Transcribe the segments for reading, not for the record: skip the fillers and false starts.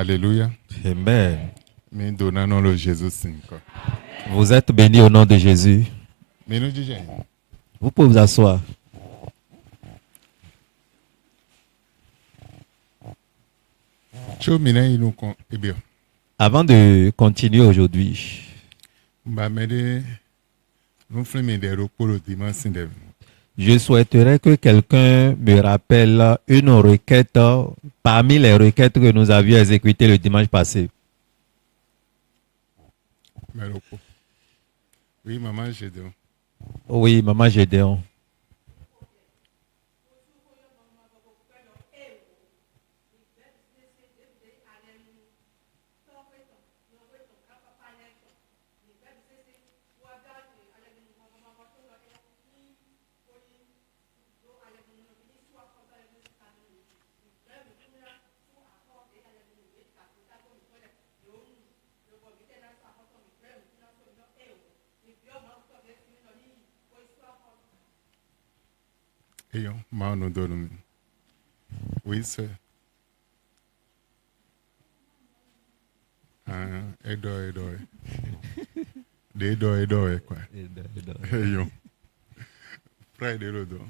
Alléluia. Amen. Mais donnons le Jésus 5. Vous êtes bénis au nom de Jésus. Mais nous disons, Vous pouvez vous asseoir. tu mina il nous con eh bien, Avant de continuer aujourd'hui, bah m'aider nous faisons des repos le dimanche de. je souhaiterais que quelqu'un me rappelle une requête parmi les requêtes que nous avions exécutées le dimanche passé. Mais repos. Oui, maman, j'ai dit. Oui, Maman Gédéon. Et on m'a nous donne. Oui, c'est. Edo. Edo, quoi. Et on. Friday, le dos.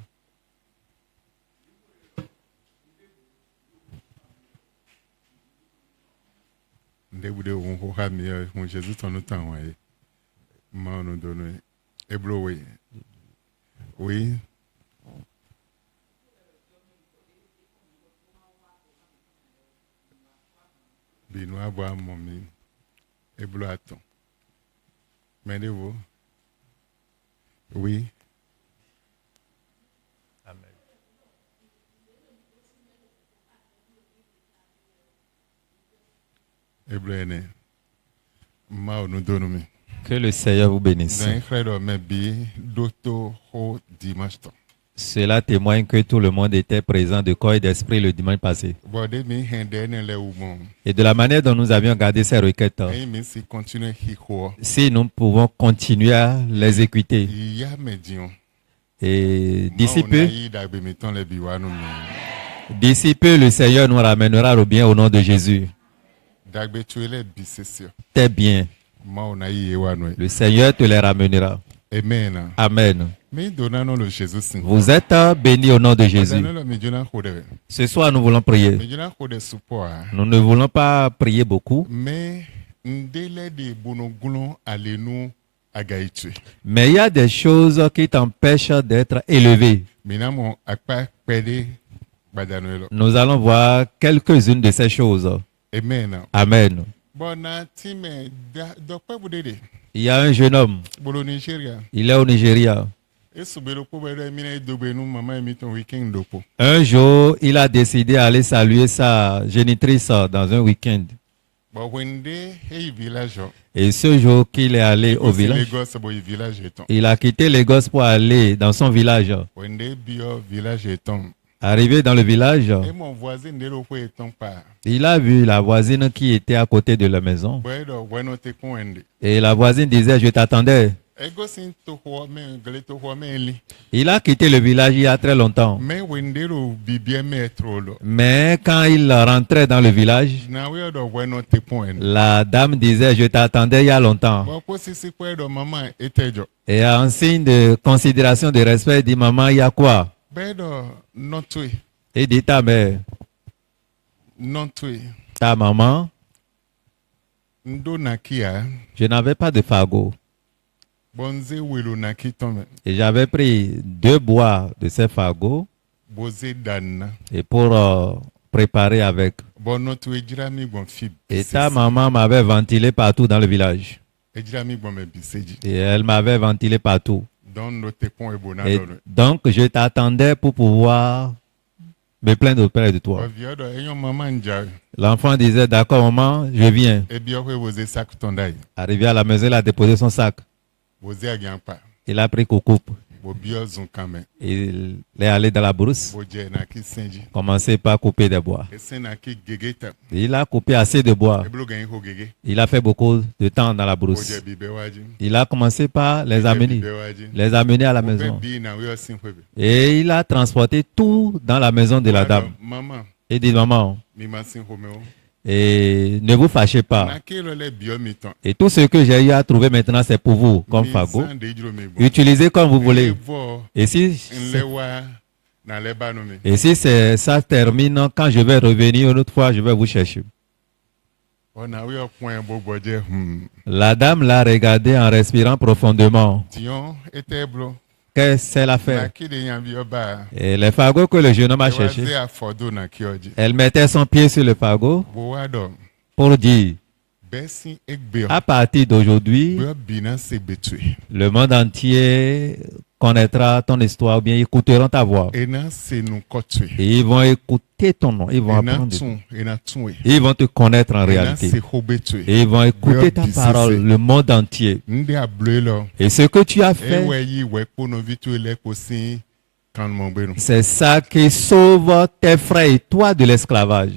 Ndéboude on va mieux mon Jésus ton temps ouais. M'a nous donne. Eblo oui. Oui. Binois bois mon mi. Eblo attend. Mais vous. Oui. Eblo ene. M'a nous donne. Que le Seigneur vous bénisse. Dans frère mais bi d'auto ho dimanche. Cela témoigne que tout le monde était présent de corps et d'esprit le dimanche passé. Bordé mi hende ne le ou Et de la manière dont nous avions gardé ces requêtes, et mais si continue hiko. si nous pouvons continuer à les exécuter. Il y a médion. Et d'ici peu, Dagbe d'ici peu, le Seigneur nous ramènera au bien au nom de Jésus. tu es bisesio. Tes biens, Maonaï ewanwe. le Seigneur te les ramènera. Amen. Amen. Mais donnons le Jésus. Vous êtes bénis au nom de Jésus. Ce soir, nous voulons prier. Nous ne voulons pas prier beaucoup, Mais ndele de bonogulon alenu agaïtu. mais il y a des choses qui t'empêchent d'être élevé. Minamo akpa pede badanoelo. Nous allons voir quelques-unes de ces choses. Amen. Amen. Bona time dokpe budede. Il y a un jeune homme, Bolo Nigeria. il est au Nigeria. Un jour, il a décidé d'aller saluer sa génitrice dans un week-end. Et ce jour qu'il est allé au village, il a quitté Lagos pour aller dans son village. Arrivé dans le village, il a vu la voisine qui était à côté de la maison. Et la voisine disait, je t'attendais. Il a quitté le village il y a très longtemps. Mais quand il rentrait dans le village, la dame disait, je t'attendais il y a longtemps. Et en signe de considération, de respect, il dit, maman, il y a quoi? Il dit, ta mère, ta maman, je n'avais pas de fagot. Et j'avais pris 2 bois de ces fagots et pour préparer avec. Et ta maman m'avait ventilé partout dans le village. Et elle m'avait ventilé partout. Et donc, je t'attendais pour pouvoir me plaindre auprès de toi. L'enfant disait, d'accord, maman, je viens. Arrivé à la maison, il a déposé son sac. Il a pris coupe. Il est allé dans la brousse. Commencé par couper des bois. Il a coupé assez de bois. Il a fait beaucoup de temps dans la brousse. Il a commencé par les amener à la maison. Et il a transporté tout dans la maison de la dame. Il dit, maman, Et ne vous fâchez pas. Et tout ce que j'ai eu à trouver maintenant, c'est pour vous, comme fagot. Utilisez comme vous voulez. Et si ça termine, quand je vais revenir une autre fois, je vais vous chercher. La dame l'a regardé en respirant profondément. Qu'est-ce qu'elle a fait? Et le fagot que le jeune homme a cherché, elle mettait son pied sur le fagot pour dire, à partir d'aujourd'hui, le monde entier connaîtra ton histoire ou bien écouteront ta voix. Et ils vont écouter ton nom. Ils vont apprendre. Ils vont te connaître en réalité. Et ils vont écouter ta parole, le monde entier. Et ce que tu as fait, c'est ça qui sauve tes frères et toi de l'esclavage.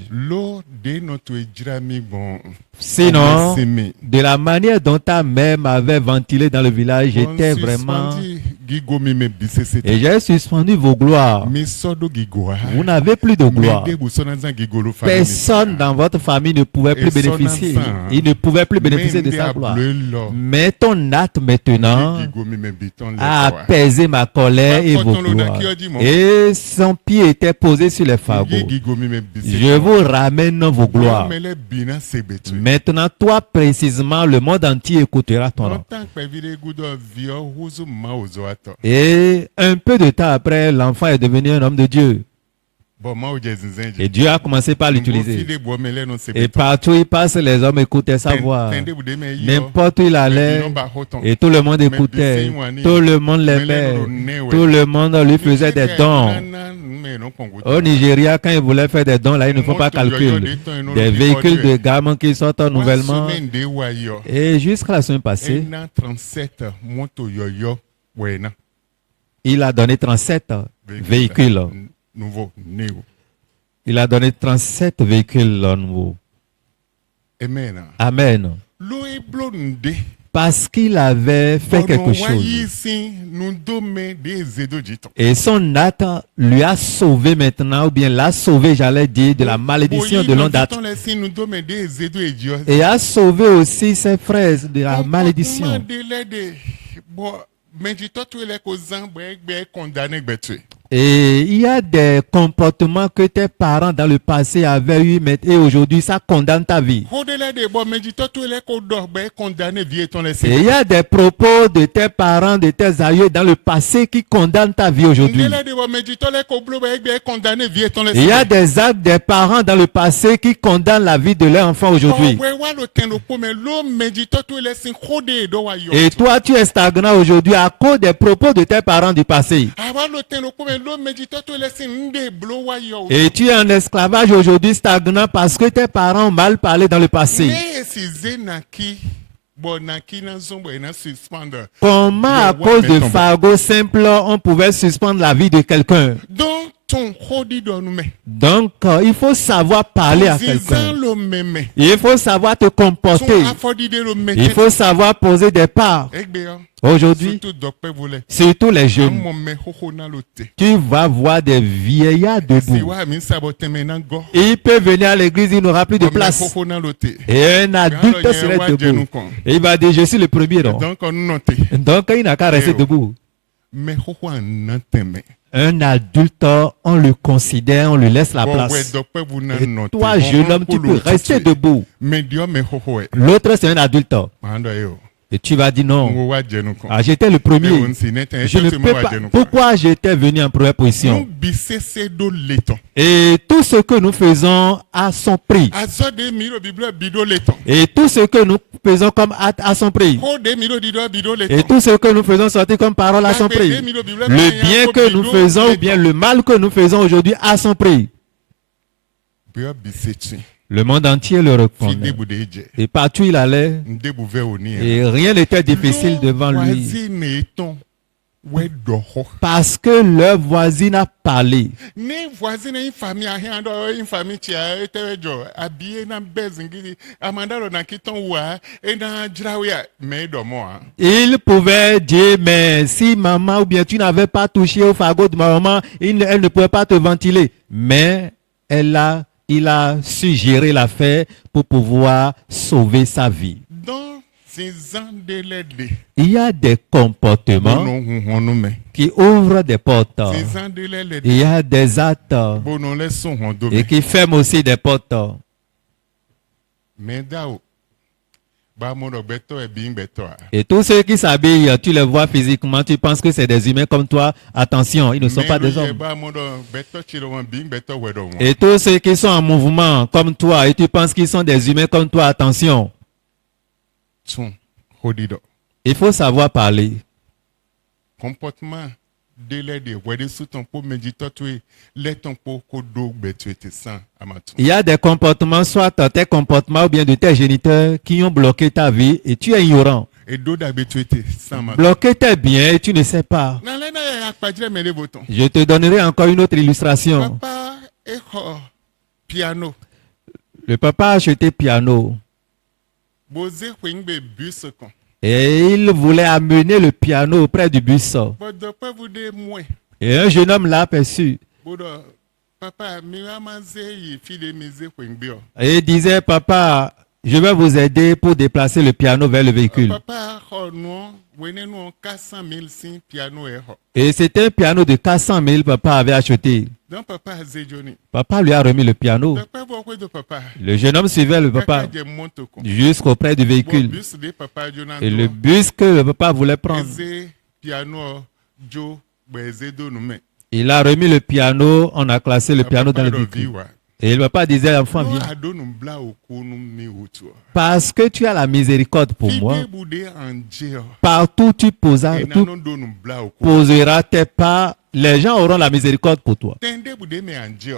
Sinon, de la manière dont ta mère m'avait ventilé dans le village, j'étais vraiment... Et j'ai suspendu vos gloires. Vous n'avez plus de gloire. Personne dans votre famille ne pouvait plus bénéficier. Il ne pouvait plus bénéficier de sa gloire. Mais ton acte maintenant a apaisé ma colère et vos gloires. Et son pied était posé sur les fagots. Je vous ramène vos gloires. Maintenant, toi précisément, le monde entier écoutera ton nom. Et un peu de temps après, l'enfant est devenu un homme de Dieu. Et Dieu a commencé par l'utiliser. Et partout où il passe, les hommes écoutaient sa voix. N'importe où il allait, et tout le monde écoutait. Tout le monde l'aimait. Tout le monde lui faisait des dons. Au Nigeria, quand ils voulaient faire des dons, là, ils ne font pas calcul. Des véhicules de gamme qui sortent nouvellement. Et jusqu'à la semaine passée, il a donné 37 véhicules. Il a donné 37 véhicules nouveaux. Amen. Parce qu'il avait fait quelque chose. Et son acte lui a sauvé maintenant, ou bien l'a sauvé, j'allais dire, de la malédiction de longue date. Et a sauvé aussi ses frères de la malédiction. Et il y a des comportements que tes parents dans le passé avaient eu et aujourd'hui ça condamne ta vie. Et il y a des propos de tes parents, de tes aïeux dans le passé qui condamnent ta vie aujourd'hui. Et il y a des actes des parents dans le passé qui condamnent la vie de leurs enfants aujourd'hui. Et toi tu es stagnant aujourd'hui à cause des propos de tes parents du passé. Et tu es en esclavage aujourd'hui stagnant parce que tes parents ont mal parlé dans le passé. Comment à cause de fagots simples on pouvait suspendre la vie de quelqu'un? Donc, il faut savoir parler à quelqu'un. Il faut savoir te comporter. Il faut savoir poser des parts. Aujourd'hui, surtout les jeunes, tu vas voir des vieillards debout. Il peut venir à l'église, il n'aura plus de place. Et un adulte serait debout. Et il va dire, je suis le premier. Donc, il n'a qu'à rester debout. Un adulte, on le considère, on lui laisse la place. Et toi, jeune homme, tu peux rester debout. L'autre, c'est un adulte. Et tu vas dire non. Ah, j'étais le premier. Je ne peux pas. Pourquoi j'étais venu en première position? Et tout ce que nous faisons a son prix. Et tout ce que nous faisons comme acte a son prix. Et tout ce que nous faisons sortir comme parole a son prix. Le bien que nous faisons ou bien le mal que nous faisons aujourd'hui a son prix. Le monde entier le reconnaît. Et partout il allait, et rien n'était difficile devant lui. Parce que leur voisine a parlé. Il pouvait dire, mais si maman ou bien tu n'avais pas touché au fagot de ma maman, elle ne pouvait pas te ventiler. Mais elle a il a su gérer l'affaire pour pouvoir sauver sa vie. Il y a des comportements qui ouvrent des portes. Il y a des actes et qui ferment aussi des portes. Et tous ceux qui s'habillent, tu les vois physiquement, tu penses que c'est des humains comme toi. Attention, ils ne sont pas des hommes. Et tous ceux qui sont en mouvement comme toi et tu penses qu'ils sont des humains comme toi, attention. Il faut savoir parler. Comportement. Il y a des comportements, soit tes comportements ou bien de tes géniteurs qui ont bloqué ta vie et tu es ignorant. Bloqué tes biens et tu ne sais pas. Je te donnerai encore une autre illustration. Le papa a acheté piano. Et il voulait amener le piano auprès du bus. Et un jeune homme l'a aperçu. Et il disait, papa, je vais vous aider pour déplacer le piano vers le véhicule. Et c'était un piano de 400 000 papa avait acheté. Papa lui a remis le piano. Le jeune homme suivait le papa jusqu'auprès du véhicule. Et le bus que le papa voulait prendre, il a remis le piano, on a classé le piano dans le véhicule. Et le papa disait, enfant, viens. Parce que tu as la miséricorde pour moi. Partout tu poseras tes pas, les gens auront la miséricorde pour toi.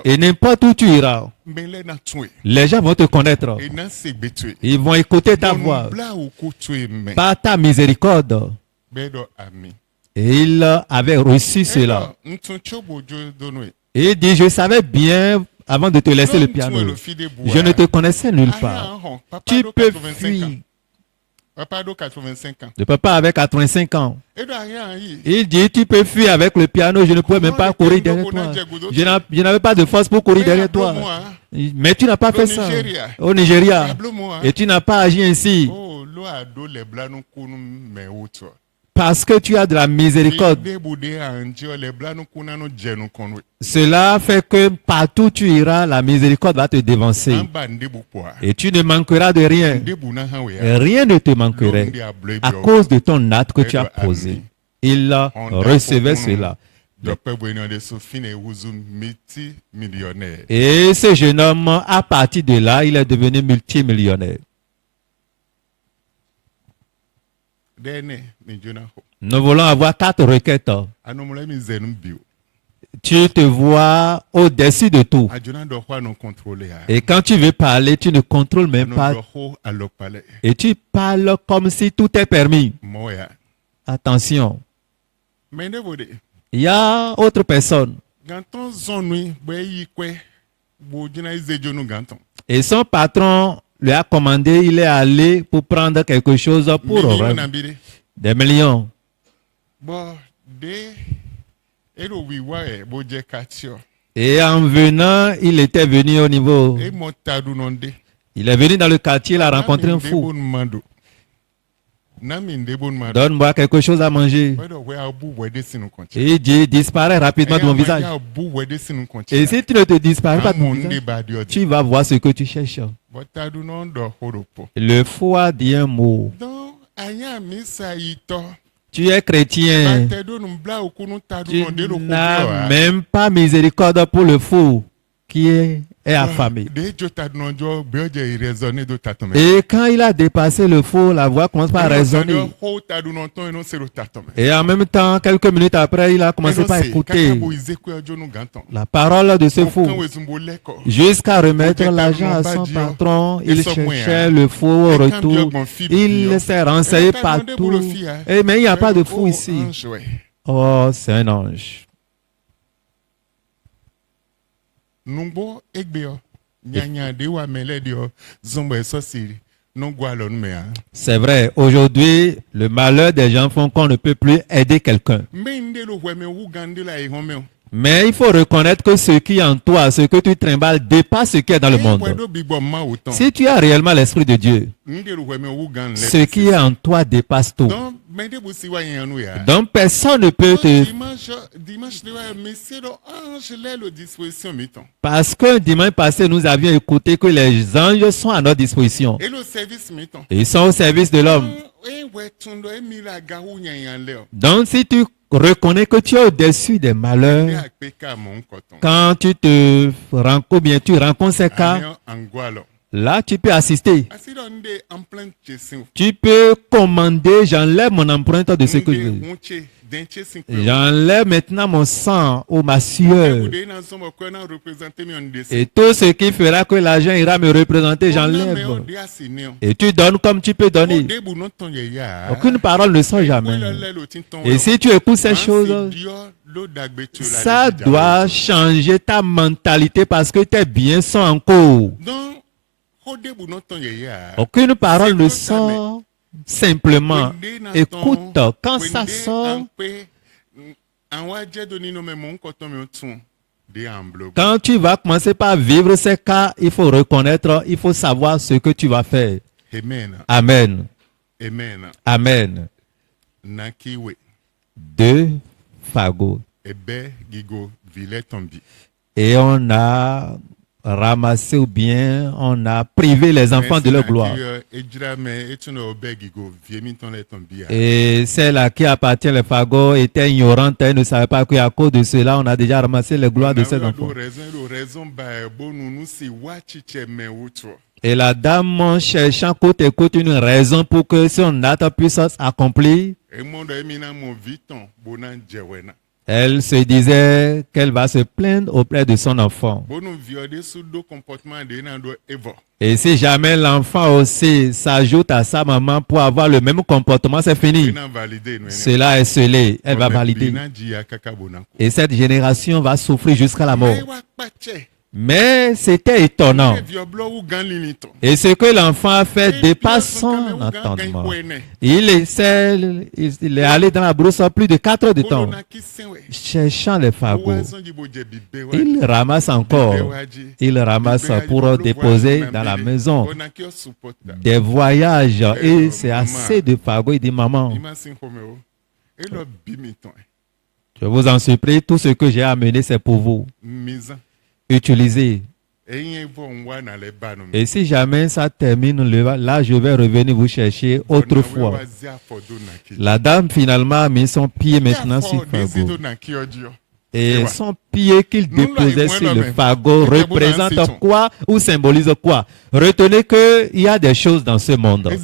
Et n'importe où tu iras, les gens vont te connaître. Ils vont écouter ta voix. Par ta miséricorde. Et il avait reçu cela. Et il dit, je savais bien, avant de te laisser le piano, je ne te connaissais nulle part. Tu peux fuir. Le papa avait 85 ans. Il dit, tu peux fuir avec le piano, je ne pouvais même pas courir derrière toi. Je n'avais pas de force pour courir derrière toi. Mais tu n'as pas fait ça au Nigeria. Et tu n'as pas agi ainsi. Parce que tu as de la miséricorde. Cela fait que partout tu iras, la miséricorde va te dévancer. Et tu ne manqueras de rien. Rien ne te manquerait à cause de ton acte que tu as posé. Il recevait cela. Et ce jeune homme, à partir de là, il est devenu multimillionnaire. Nous voulons avoir 4 requêtes. Tu te vois au-dessus de tout. Et quand tu veux parler, tu ne contrôles même pas. Et tu parles comme si tout est permis. Attention. Il y a autre personne. Et son patron lui a commandé, il est allé pour prendre quelque chose pour des millions. Et en venant, il était venu au niveau. Il est venu dans le quartier, il a rencontré un fou. Donne-moi quelque chose à manger. Et il dit, disparaît rapidement de mon visage. Et si tu ne te disparais pas de mon visage, tu vas voir ce que tu cherches. Le fou a dit un mot. Tu es chrétien. Tu n'as même pas miséricorde pour le fou qui est affamé. Et quand il a dépassé le fou, la voix commence par résonner. Et en même temps, quelques minutes après, il a commencé par écouter la parole de ce fou. Jusqu'à remettre l'argent à son patron, il cherchait le fou au retour. Il s'est renseigné partout. Mais il n'y a pas de fou ici. Oh, c'est un ange. C'est vrai, aujourd'hui, le malheur des gens font qu'on ne peut plus aider quelqu'un. Mais il faut reconnaître que ce qui est en toi, ce que tu trimbales, dépasse ce qui est dans le monde. Si tu as réellement l'Esprit de Dieu, ce qui est en toi dépasse tout. Donc personne ne peut te... Parce que dimanche passé, nous avions écouté que les anges sont à notre disposition. Et ils sont au service de l'homme. Donc si tu reconnais que tu es au-dessus des malheurs, quand tu te rencontres, bien tu rencontres ces cas, là tu peux assister. Tu peux commander, j'enlève mon empreinte de ce que je veux. J'enlève maintenant mon sang ou ma sueur. Et tout ce qui fera que l'argent ira me représenter, j'enlève. Et tu donnes comme tu peux donner. Aucune parole ne sort jamais. Et si tu écoutes ces choses, ça doit changer ta mentalité parce que tes biens sont en cours. Aucune parole ne sort. Simplement, écoute, quand ça sort, quand tu vas commencer par vivre ces cas, il faut reconnaître, il faut savoir ce que tu vas faire. Amen. Amen. Amen. 2 fagots. Et on a ramassé ou bien on a privé les enfants de leur gloire. Et celle à qui appartient le fagot était ignorante, elle ne savait pas qu'à cause de cela, on a déjà ramassé les gloires de ces enfants. Et la dame cherchant côte et côte une raison pour que son acte puisse s'accomplir. Elle se disait qu'elle va se plaindre auprès de son enfant. Et si jamais l'enfant aussi s'ajoute à sa maman pour avoir le même comportement, c'est fini. Cela est scellé. Elle va valider. Et cette génération va souffrir jusqu'à la mort. Mais c'était étonnant. Et ce que l'enfant a fait dépasse son entendement. Il est allé dans la brousse plus de 4 heures de temps, cherchant les fagots. Il ramasse encore. Il ramasse pour déposer dans la maison des voyages. Et c'est assez de fagots. Il dit, maman, je vous en supplie, tout ce que j'ai amené, c'est pour vous. Utilisez. Et si jamais ça termine, là je vais revenir vous chercher autrefois. La dame finalement a mis son pied maintenant sur le fagot. Et son pied qu'il déposait sur le fagot représente quoi ou symbolise quoi? Retenez qu'il y a des choses dans ce monde.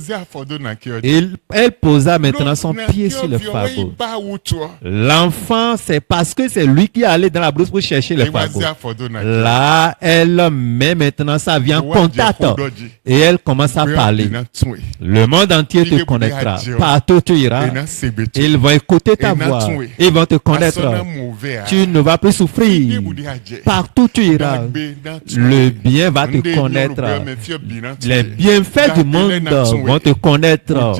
Elle posa maintenant son pied sur le fagot. L'enfant, c'est parce que c'est lui qui est allé dans la brousse pour chercher le fagot. Là, elle met maintenant sa vie en contact. Et elle commence à parler. Le monde entier te connaîtra. Partout tu iras. Ils vont écouter ta voix. Ils vont te connaître. Tu ne vas plus souffrir. Partout tu iras. Le bien va te connaître. Les bienfaits du monde vont te connaître.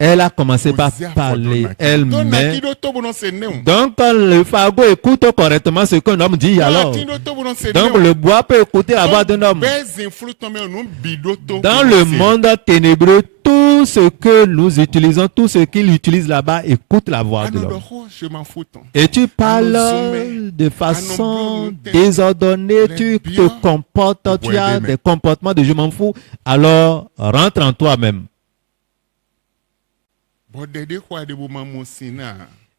Elle a commencé par parler elle-même. Donc quand le fagot écoute correctement ce qu'un homme dit alors. Donc le bois peut écouter la voix d'un homme. Dans le monde ténébreux, tout ce que nous utilisons, tout ce qu'il utilise là-bas, écoute la voix de l'homme. Et tu parles de façon désordonnée, tu te comportes, tu as des comportements de je m'en fous, alors rentre en toi-même.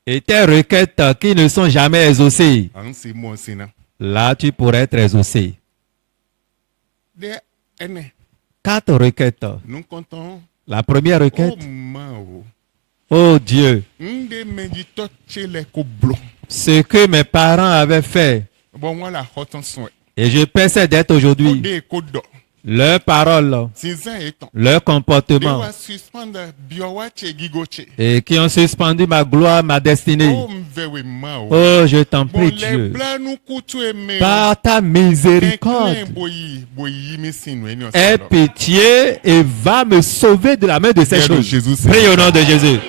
Et tes requêtes qui ne sont jamais exaucées, là tu pourrais être exaucé. 4 requêtes. La première requête. Oh Dieu, ce que mes parents avaient fait, et je paie cette dette aujourd'hui. Leurs paroles, leur comportement, et qui ont suspendu ma gloire, ma destinée. Oh, je t'en prie, Dieu, par ta miséricorde, aie pitié et va me sauver de la main de ces choses. Prie au nom de Jésus.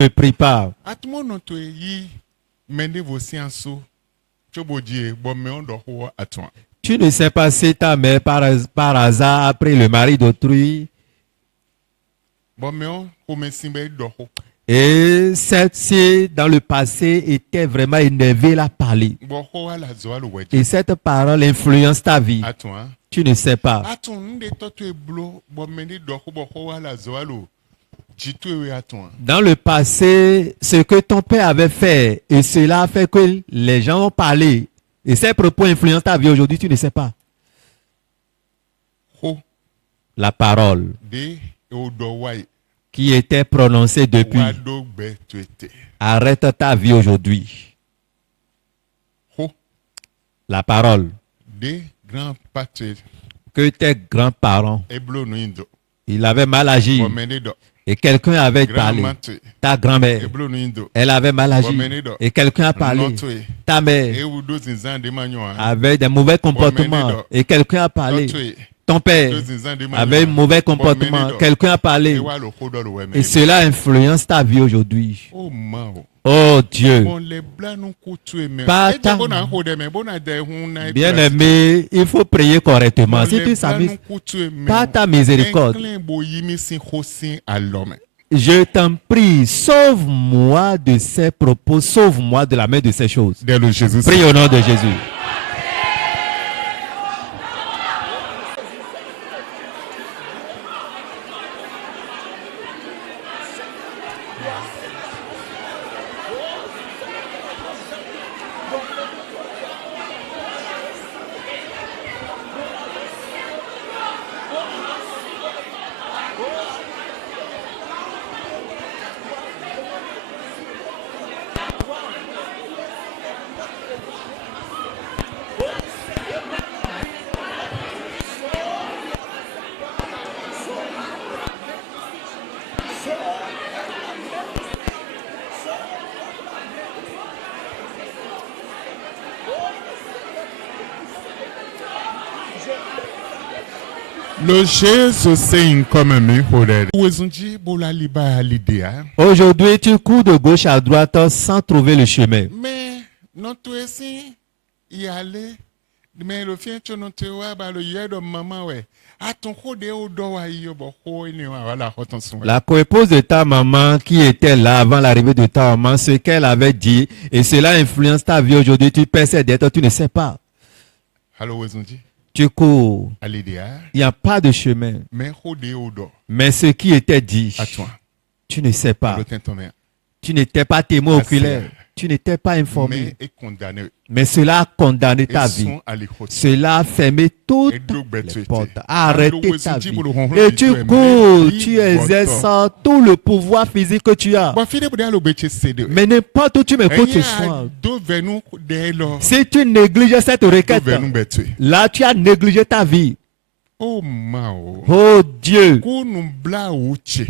Ne prie pas. Tu ne sais pas si ta mère par hasard a pris le mari d'autrui. Et celle-ci, dans le passé, était vraiment énervée, elle a parlé. Et cette parole influence ta vie. Tu ne sais pas. Dans le passé, ce que ton père avait fait, et cela a fait que les gens ont parlé. Et ces propos influencent ta vie aujourd'hui, tu ne sais pas. La parole qui était prononcée depuis. Arrête ta vie aujourd'hui. La parole que tes grands-parents, il avait mal agi. Et quelqu'un avait parlé. Ta grand-mère, elle avait mal agi. Et quelqu'un a parlé. Ta mère avait des mauvais comportements. Et quelqu'un a parlé. Ton père avait un mauvais comportement. Quelqu'un a parlé. Et cela influence ta vie aujourd'hui. Oh Dieu. Bien-aimé, il faut prier correctement. Si tu s'amuses, par ta miséricorde, je t'en prie, sauve-moi de ces propos, sauve-moi de la main de ces choses. Prie au nom de Jésus. Aujourd'hui, tu cours de gauche à droite sans trouver le chemin. La co-épouse de ta maman qui était là avant l'arrivée de ta maman, ce qu'elle avait dit, et cela influence ta vie aujourd'hui, tu perds ses dettes, tu ne sais pas. Tu cours. Il n'y a pas de chemin. Mais ce qui était dit, tu ne sais pas. Tu n'étais pas témoin oculaire. Tu n'étais pas informé. Mais cela a condamné ta vie. Cela a fermé toutes les portes. A arrêté ta vie. Et tu cours. Tu exerces tout le pouvoir physique que tu as. Mais n'importe où tu m'écoutes ce soir. Si tu négliges cette requête, là tu as négligé ta vie. Oh Dieu,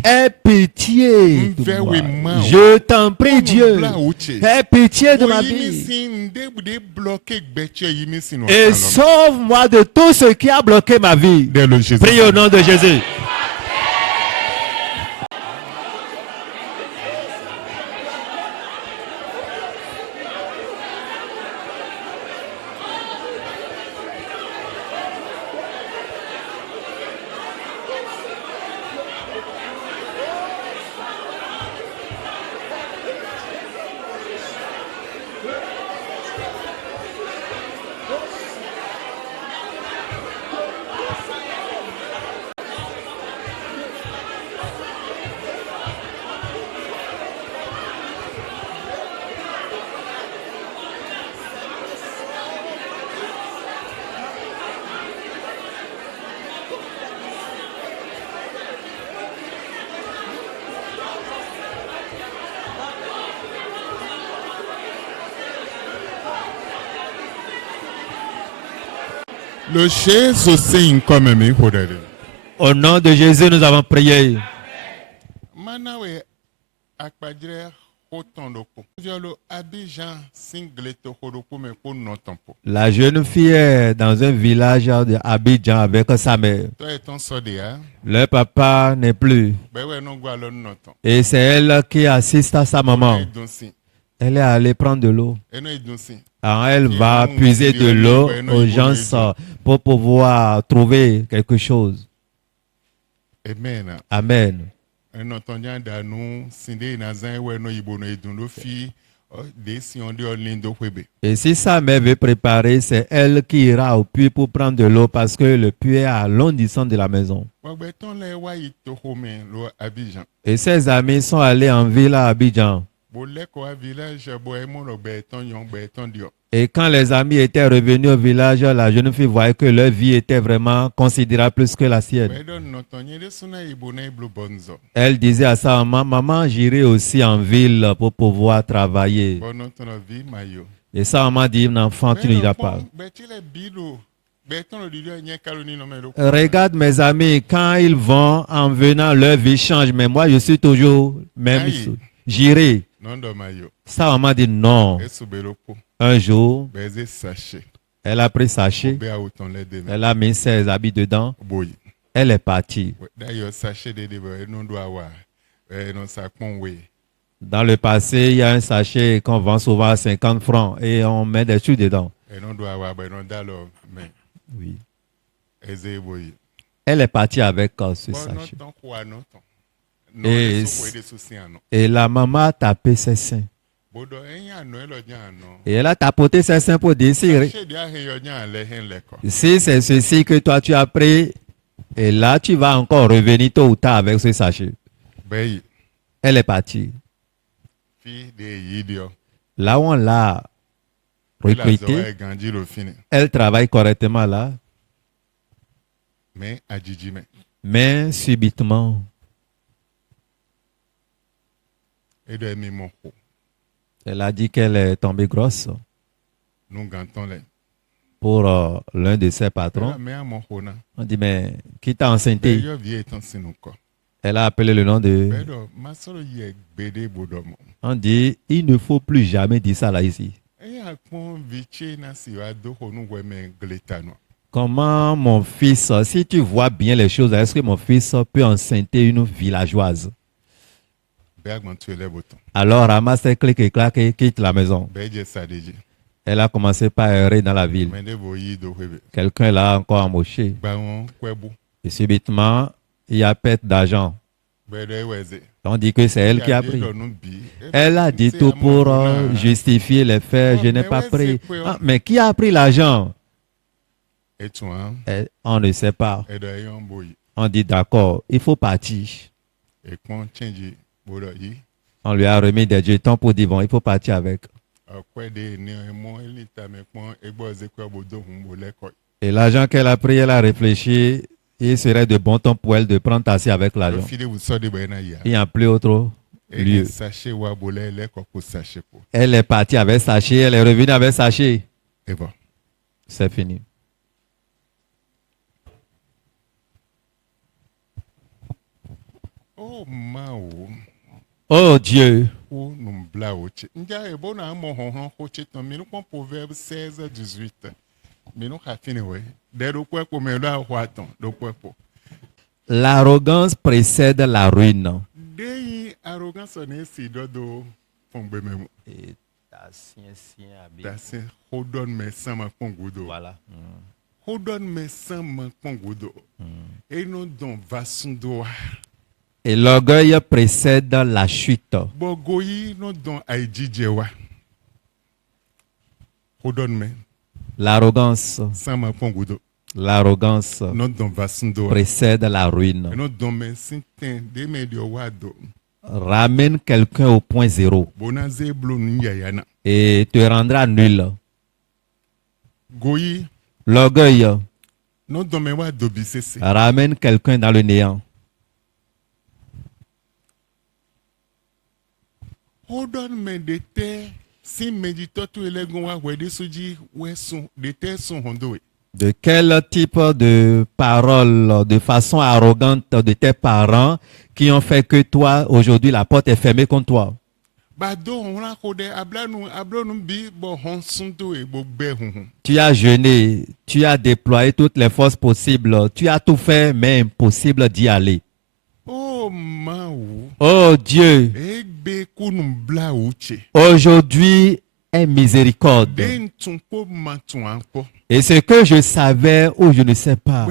aie pitié de moi. Je t'en prie Dieu, aie pitié de ma vie. Et sauve-moi de tout ce qui a bloqué ma vie. Prie au nom de Jésus. Au nom de Jésus, nous avons prié. La jeune fille est dans un village de Abidjan avec sa mère. Le papa n'est plus. Et c'est elle qui assiste à sa maman. Elle est allée prendre de l'eau. Alors elle va puiser de l'eau aux gens pour pouvoir trouver quelque chose. Amen. Amen. Et si sa mère veut préparer, c'est elle qui ira au puits pour prendre de l'eau parce que le puits est à longue distance de la maison. Et ses amis sont allés en ville à Abidjan. Et quand les amis étaient revenus au village, la jeune fille voyait que leur vie était vraiment considérable plus que la sienne. Elle disait à sa maman, maman, j'irai aussi en ville pour pouvoir travailler. Et sa maman dit, enfant, tu n'iras pas. Regarde mes amis, quand ils vont en venant, leur vie change, mais moi je suis toujours même. J'irai. Sa maman dit non. Un jour, elle a pris sachet, elle a mis ses habits dedans, elle est partie. Dans le passé, il y a un sachet qu'on vend souvent à 50 francs et on met des trucs dedans. Oui. Elle est partie avec ce sachet. Et la maman a tapé ses seins. Et elle a tapoté ses seins pour dire si c'est ceci que toi tu as pris, et là tu vas encore revenir tôt ou tard avec ce sachet. Elle est partie. Là où on l'a recrutée, elle travaille correctement là. Mais subitement, elle a dit qu'elle est tombée grosse pour l'un de ses patrons. On dit, mais qui t'a enceinté? Elle a appelé le nom de... On dit, il ne faut plus jamais dire ça là ici. Comment mon fils, si tu vois bien les choses, est-ce que mon fils peut enceinter une villageoise? Alors ramasse tes clics et claque et quitte la maison. Elle a commencé par errer dans la ville. Quelqu'un l'a encore embauché. Et subitement, il y a perte d'argent. On dit que c'est elle qui a pris. Elle a dit tout pour justifier les faits. Je n'ai pas pris. Ah, mais qui a pris l'argent? On ne sait pas. On dit d'accord, il faut partir. On lui a remis des jetons pour dire bon, il faut partir avec. Et l'argent qu'elle a pris, elle a réfléchi. Il serait de bon temps pour elle de prendre taxi avec l'argent. Il n'y a plus autre lieu. Elle est partie avec sachet, elle est revenue avec sachet. C'est fini. Oh Dieu. L'arrogance précède la ruine. Voilà. Et l'orgueil précède la chute. L'arrogance précède la ruine. Ramène quelqu'un au point zéro et te rendra nul. L'orgueil ramène quelqu'un dans le néant. De quel type de parole, de façon arrogante de tes parents qui ont fait que toi, aujourd'hui, la porte est fermée contre toi? Tu as jeûné, tu as déployé toutes les forces possibles, tu as tout fait, mais impossible d'y aller. Oh Dieu, aujourd'hui est miséricorde. Et ce que je savais ou je ne sais pas.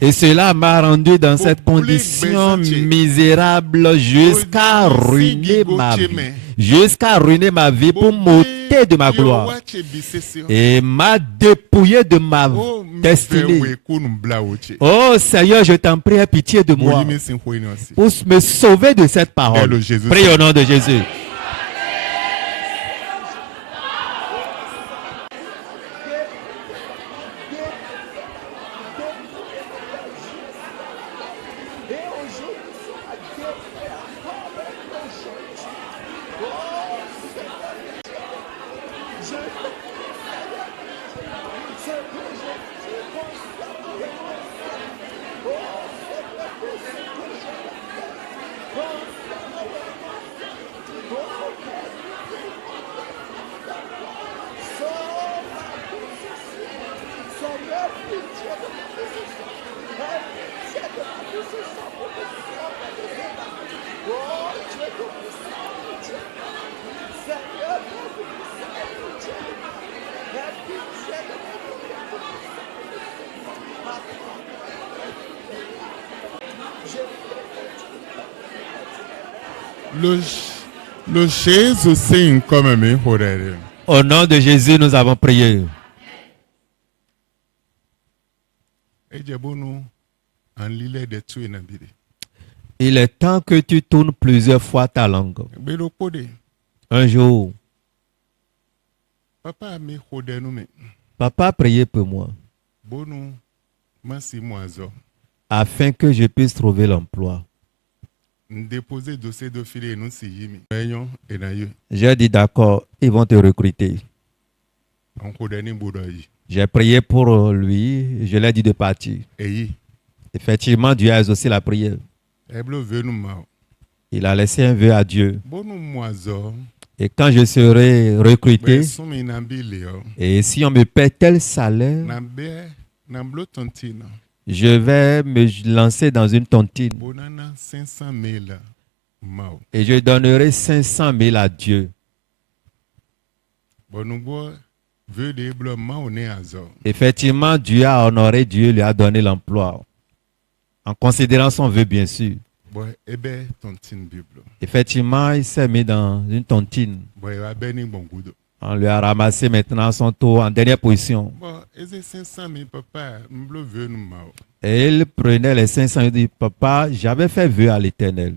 Et cela m'a rendu dans cette condition misérable jusqu'à ruiner ma vie. Jusqu'à ruiner ma vie pour m'ôter de ma gloire. Et m'a dépouillé de ma destinée. Oh Seigneur, je t'en prie, aie pitié de moi. Pour me sauver de cette parole. Prie au nom de Jésus. Au nom de Jésus, nous avons prié. Il est temps que tu tournes plusieurs fois ta langue. Un jour, Papa a prié pour moi afin que je puisse trouver l'emploi. J'ai dit d'accord, ils vont te recruter. J'ai prié pour lui, je lui ai dit de partir. Effectivement, Dieu a exaucé la prière. Il a laissé un vœu à Dieu. Et quand je serai recruté, et si on me paie tel salaire, je vais me lancer dans une tontine. Et je donnerai 500 000 à Dieu. Effectivement, Dieu a honoré, Dieu lui a donné l'emploi. En considérant son vœu, bien sûr. Effectivement, il s'est mis dans une tontine. On lui a ramassé maintenant son tour en dernière position. Et il prenait les 500 et dit, Papa, j'avais fait vœu à l'Éternel.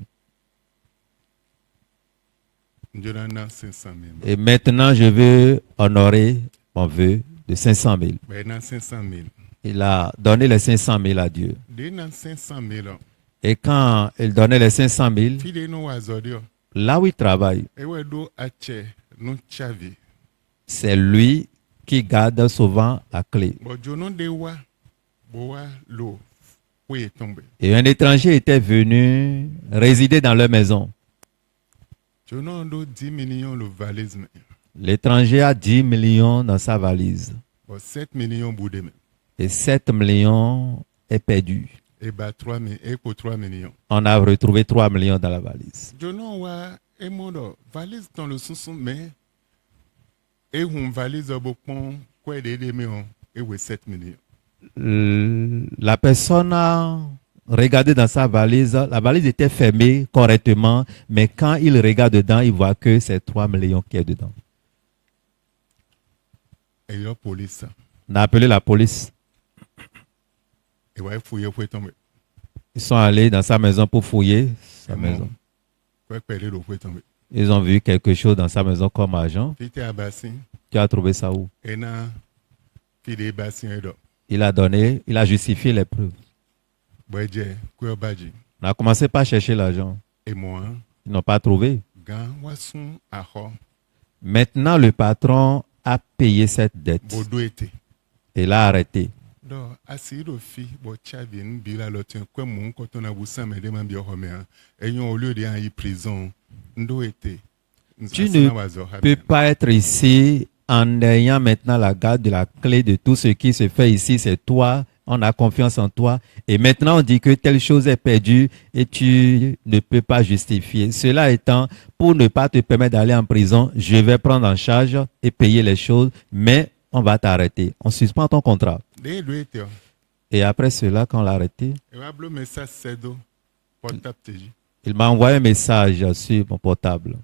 Et maintenant, je veux honorer mon vœu de 500 000. Il a donné les 500 000 à Dieu. Et quand il donnait les 500 000, là où il travaille, c'est lui qui garde souvent la clé. Et un étranger était venu résider dans leur maison. L'étranger a 10 millions dans sa valise. Et 7 millions est perdu. On a retrouvé 3 millions dans la valise. La personne a regardé dans sa valise. La valise était fermée correctement, mais quand il regarde dedans, il voit que c'est 3 millions qui est dedans. On a appelé la police. Ils sont allés dans sa maison pour fouiller sa maison. Ils ont vu quelque chose dans sa maison comme argent. Tu as trouvé ça où? Il a donné, il a justifié les preuves. On a commencé par chercher l'argent. Ils n'ont pas trouvé. Maintenant, le patron a payé cette dette. Et l'a arrêté. Tu ne peux pas être ici en ayant maintenant la garde de la clé de tout ce qui se fait ici. C'est toi, on a confiance en toi. Et maintenant, on dit que telle chose est perdue et tu ne peux pas justifier. Cela étant, pour ne pas te permettre d'aller en prison, je vais prendre en charge et payer les choses, mais on va t'arrêter. On suspend ton contrat. Et après cela, quand on l'a arrêté, il m'a envoyé un message sur mon portable.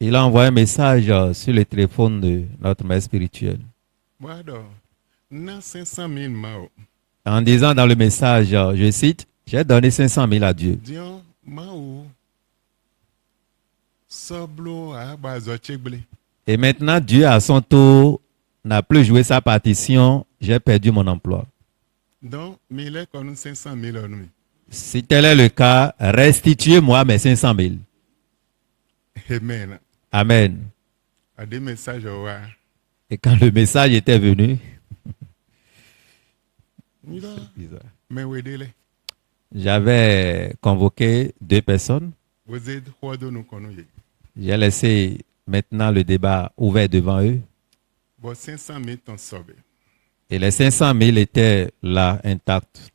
Il a envoyé un message sur le téléphone de notre mère spirituelle. En disant dans le message, je cite, j'ai donné 500 000 à Dieu. Et maintenant, Dieu à son tour n'a plus joué sa partition, j'ai perdu mon emploi. Si tel est le cas, restituez-moi mes 500 000. Amen. Amen. Et quand le message était venu, j'avais convoqué 2 personnes. J'ai laissé maintenant le débat ouvert devant eux. Et les 500 000 étaient là intacts.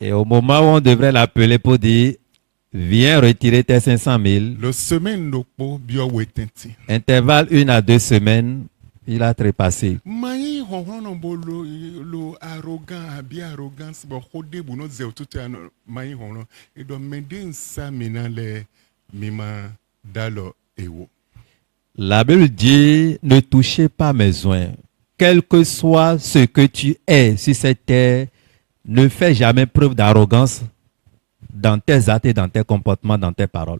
Et au moment où on devrait l'appeler pour dire, viens retirer tes 500 000, intervalle 1 à 2 semaines, il a trépassé. La Bible dit, ne touchez pas mes joints. Quel que soit ce que tu es sur cette terre, ne fais jamais preuve d'arrogance dans tes actes et dans tes comportements, dans tes paroles.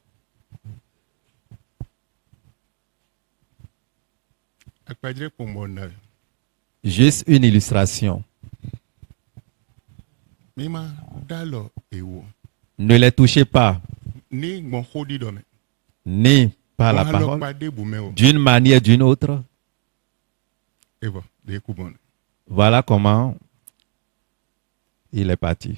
Juste une illustration. Ne les touchez pas, ni par la parole, d'une manière ou d'une autre. Voilà comment il est parti.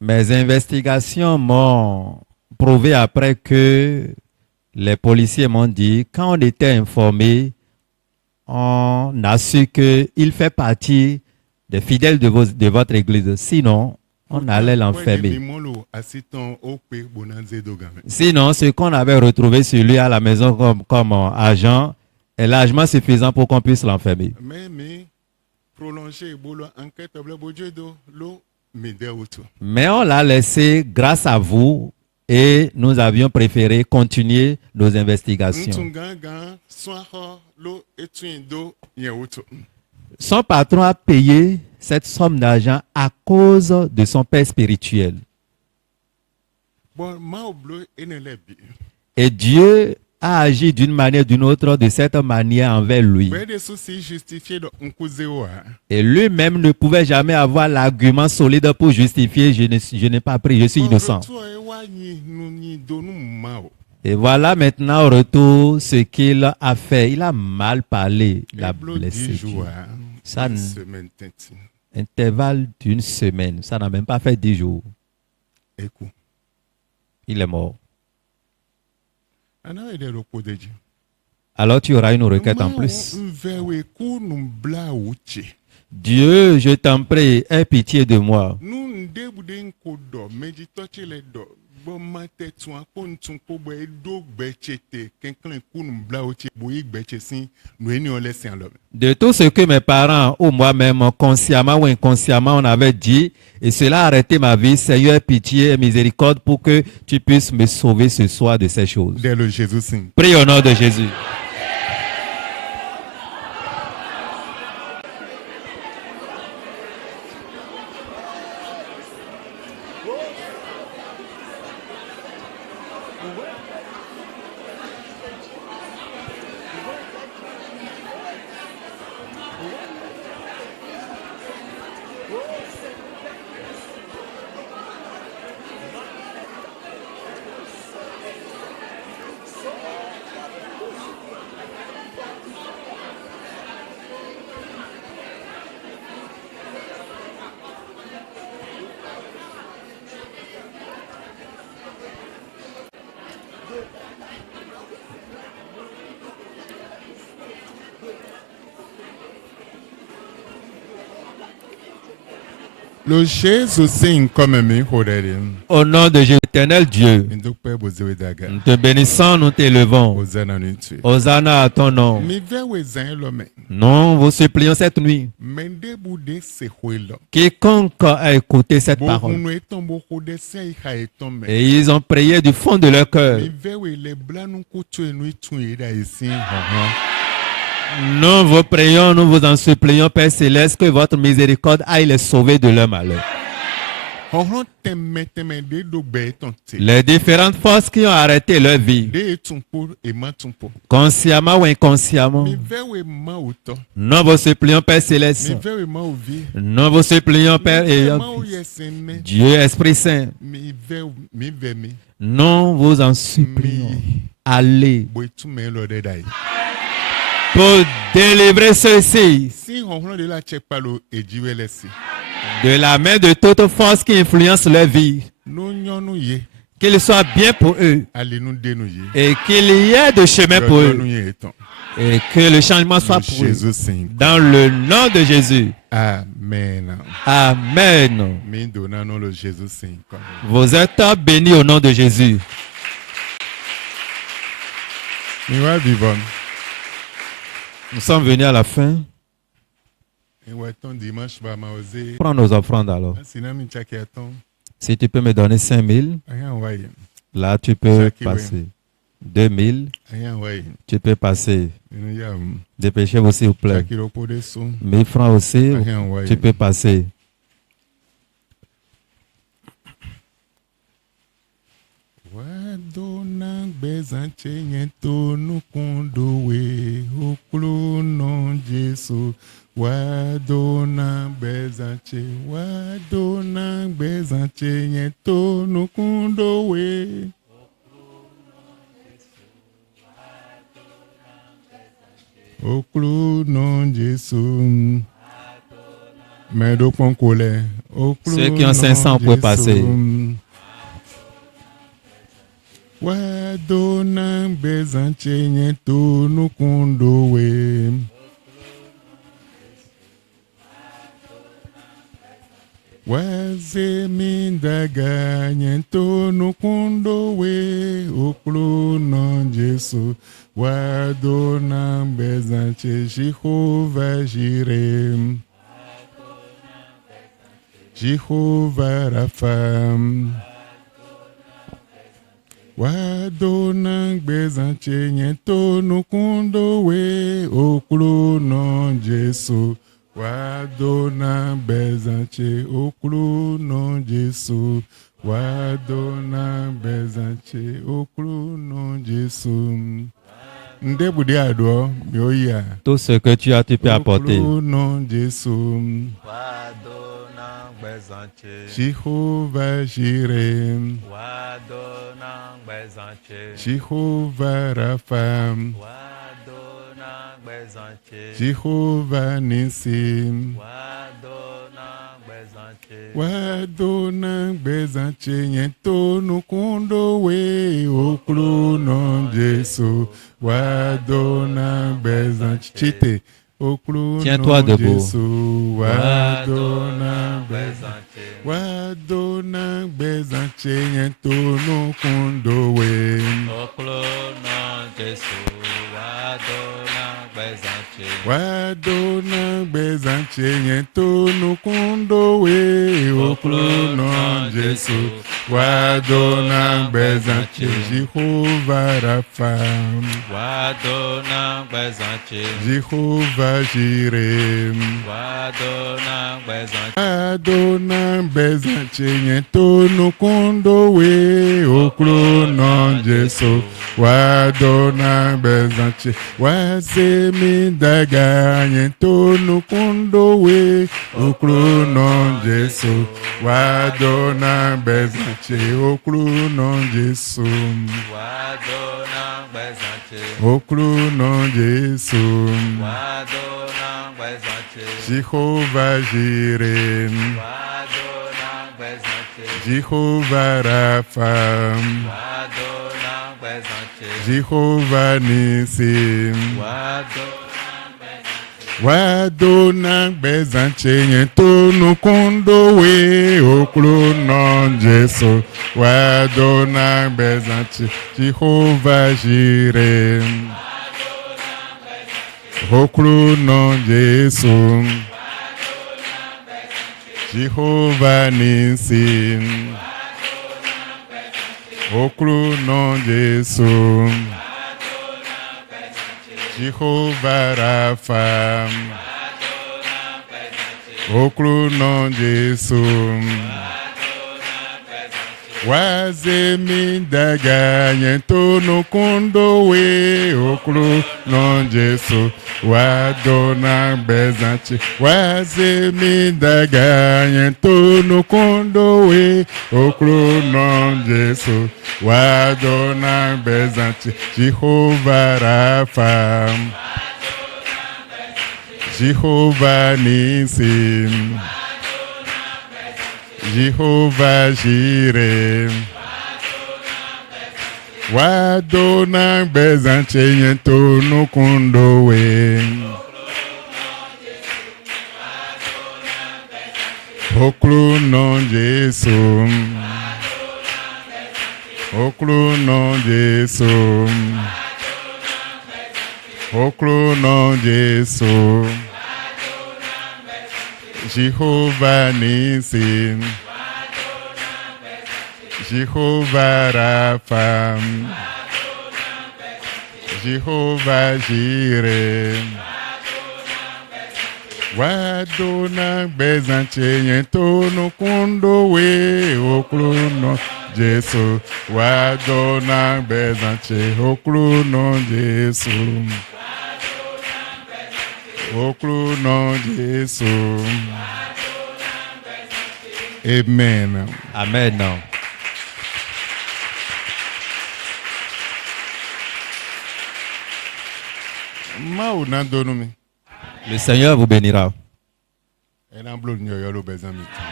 Mes investigations m'ont prouvé après que les policiers m'ont dit, quand on était informé, on a su qu'il fait partie des fidèles de votre église. Sinon, on allait l'enfermer. Sinon, ce qu'on avait retrouvé sur lui à la maison comme agent est largement suffisant pour qu'on puisse l'enfermer. Mais on l'a laissé grâce à vous et nous avions préféré continuer nos investigations. Son patron a payé cette somme d'argent à cause de son père spirituel. Et Dieu a agi d'une manière ou d'une autre, de cette manière envers lui. Et lui-même ne pouvait jamais avoir l'argument solide pour justifier, je n'ai pas pris, je suis innocent. Et voilà maintenant au retour ce qu'il a fait. Il a mal parlé, il a blessé Dieu. Ça intervalle d'une semaine, ça n'a même pas fait 10 jours. Il est mort. Alors tu auras une requête en plus. Dieu, je t'en prie, aie pitié de moi. De tout ce que mes parents ou moi-même, consciemment ou inconsciemment, on avait dit, et cela a arrêté ma vie, Seigneur, pitié et miséricorde pour que tu puisses me sauver ce soir de ces choses. Prie au nom de Jésus. Au nom de Jésus, éternel Dieu, nous te bénissons, nous t'élevons. Hosanna à ton nom. Nous vous supplions cette nuit. Quiconque a écouté cette parole et ils ont prié du fond de leur cœur. Nous vous prions, nous vous en supplions, Père Céleste, que votre miséricorde aille les sauver de leur malheur. Les différentes forces qui ont arrêté leur vie, consciemment ou inconsciemment, nous vous supplions, Père Céleste, nous vous supplions, Père et Dieu Esprit Saint, nous vous en supplions, allez pour délivrer ceux-ci de la main de toute force qui influence leur vie. Qu'il soit bien pour eux et qu'il y ait de chemin pour eux et que le changement soit pour eux. Dans le nom de Jésus. Amen. Amen. Vous êtes bénis au nom de Jésus. Nous sommes venus à la fin. Prends nos offrandes alors. Si tu peux me donner 5 000, là tu peux passer. 2 000, tu peux passer. Dépêchez-vous s'il vous plaît. 1000 francs aussi, tu peux passer. Wadona bezanche nyento nukundowe okuluno Jesu. Wadona bezanche nyento nukundowe. Okuluno Jesu. Medo ponkole. Ceux qui ont 500 peuvent passer. Wadona bezanche nyento nukundowe. Waze mindaga nyento nukundowe okuluno Jesu. Wadona bezanche Jehovah Jireh. Jehovah Rapha. Wadona bezanche nyento nukundowe okuluno Jesu. Wadona bezanche okuluno Jesu. Wadona bezanche okuluno Jesu. Ndebudi ado mioya. Tout ce que tu as, tu peux apporter. Okuluno Jesu. Wadona bezanche. Jehovah Jireh. Wadona bezanche. Jehovah Rapha. Wadona bezanche. Jehovah Nissi. Wadona bezanche. Wadona bezanche nyento nukundowe okuluno Jesu. Wadona bezanche. Chite. Tiens-toi debout. Jesu. Wadona bezanche. Wadona bezanche nyento nukundowe. Okuluno Jesu. Wadona bezanche. wadona bezanche yento nukundo we okluno Jesu wadona bezanche Jehovah Rapha wadona bezanche Jehovah Jireh wadona bezanche yento nukundo we okluno Jesu wadona bezanche wasemi daga yento nukundo we okluno Jesu wadona bezanche okluno Jesu wadona bezanche okluno Jesu wadona bezanche Jehovah Jireh wadona bezanche Jehovah Rapha wadona bezanche Jehovah Nissi wadona bezanche yento nukundo we okluno Jesu wadona bezanche Jehovah Jireh okluno Jesu Jehovah Nissi okluno Jesu Jehovah Rapha okluno Jesu wazemi daga yento nukundo we okluno Jesu wadona bezanche wazemi daga yento nukundo we okluno Jesu wadona bezanche Jehovah Rapha Jehovah Nissi Jehovah Jireh wadona bezanche yento nukundo we okluno Jesu okluno Jesu okluno Jesu Jehovah Nissi Jehovah Rapha Jehovah Jireh wadona bezanche yento nukundo we okluno Jesu wadona bezanche okluno Jesu okluno Jesu. Amen. Amen. Le Seigneur vous bénira.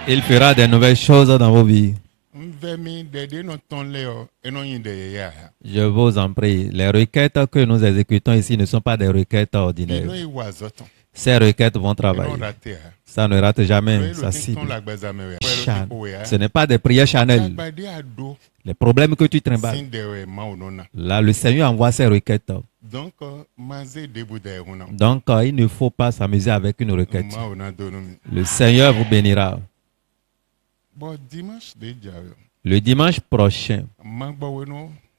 Il fera de nouvelles choses dans vos vies. Je vous en prie, les requêtes que nous exécutons ici ne sont pas des requêtes ordinaires. Ces requêtes vont travailler. Ça ne rate jamais sa cible. Ce n'est pas des prières charnelles. Les problèmes que tu trimbales. Là, le Seigneur envoie ses requêtes. Donc, il ne faut pas s'amuser avec une requête. Le Seigneur vous bénira. Le dimanche prochain,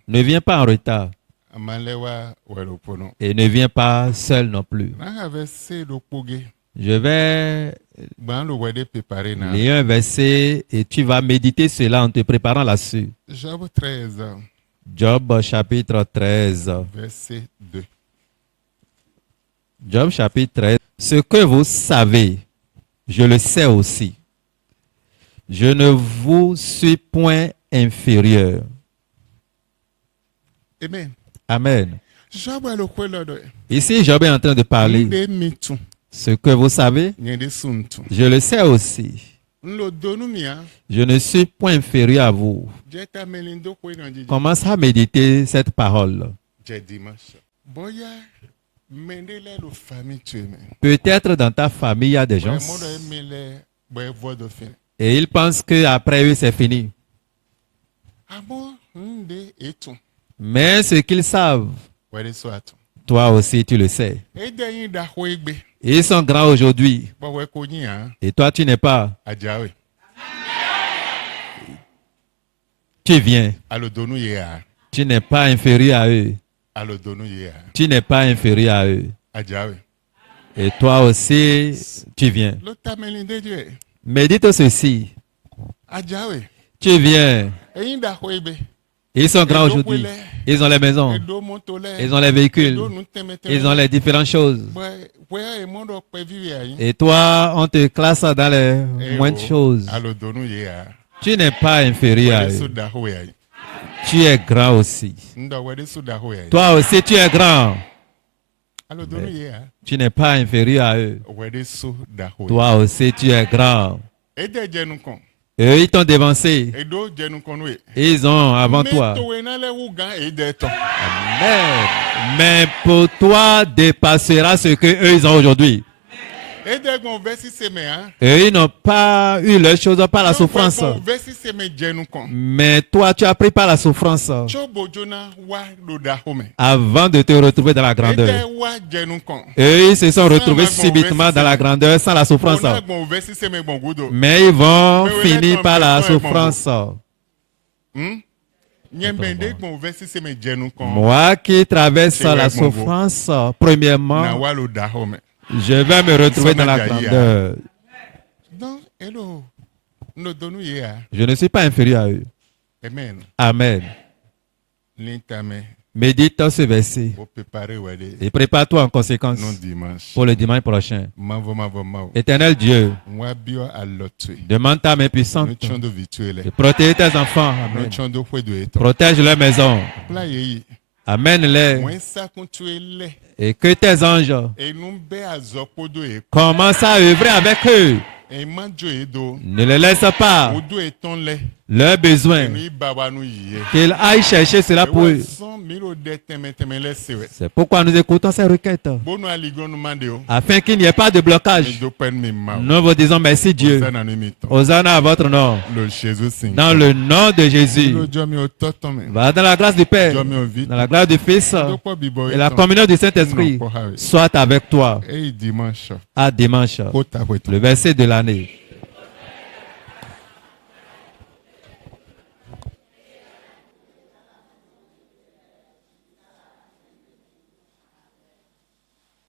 ne viens pas en retard. Et ne viens pas seul non plus. Je vais lire un verset et tu vas méditer cela en te préparant là-dessus. Job 13. Job chapitre 13. Verset 2. Job chapitre 13. Ce que vous savez, je le sais aussi. Je ne vous suis point inférieur. Amen. Amen. Ici, Job est en train de parler. Ce que vous savez, je le sais aussi. Je ne suis point inférieur à vous. Commence à méditer cette parole. Peut-être dans ta famille, il y a des gens. Et ils pensent qu'après eux, c'est fini. Mais ce qu'ils savent, Toi aussi, tu le sais. Ils sont grands aujourd'hui. Et toi, tu n'es pas. Tu viens. Tu n'es pas inférieur à eux. Tu n'es pas inférieur à eux. Et toi aussi, tu viens. Médite ceci. Tu viens. Ils sont grands aujourd'hui. Ils ont les maisons. Ils ont les véhicules. Ils ont les différentes choses. Et toi, on te classe dans les moindres choses. Tu n'es pas inférieur à eux. Tu es grand aussi. Toi aussi, tu es grand. Tu n'es pas inférieur à eux. Toi aussi, tu es grand. Eux, ils t'ont dévancé. Ils ont avant toi. Amen. Mais pour toi, dépassera ce qu'eux, ils ont aujourd'hui. Et ils n'ont pas eu les choses par la souffrance. Mais toi, tu as pris par la souffrance avant de te retrouver dans la grandeur. Et ils se sont retrouvés subitement dans la grandeur sans la souffrance. Mais ils vont finir par la souffrance. Moi qui traverse la souffrance, premièrement, je vais me retrouver dans la grandeur. Je ne suis pas inférieur à eux. Amen. Médite ce verset et prépare-toi en conséquence pour le dimanche prochain. Éternel Dieu, demande ta main puissante de protéger tes enfants. Amen. Protège leur maison. Amène-les. Et que tes anges commencent à œuvrer avec eux. Ne les laisse pas leurs besoins. Qu'ils aillent chercher cela pour eux. C'est pourquoi nous écoutons ces requêtes. Afin qu'il n'y ait pas de blocage. Nous vous disons merci Dieu. Hosanna à votre nom. Dans le nom de Jésus. Va dans la grâce du Père. Dans la grâce du Fils. Et la communion du Saint-Esprit soit avec toi. À dimanche. Le verset de l'année.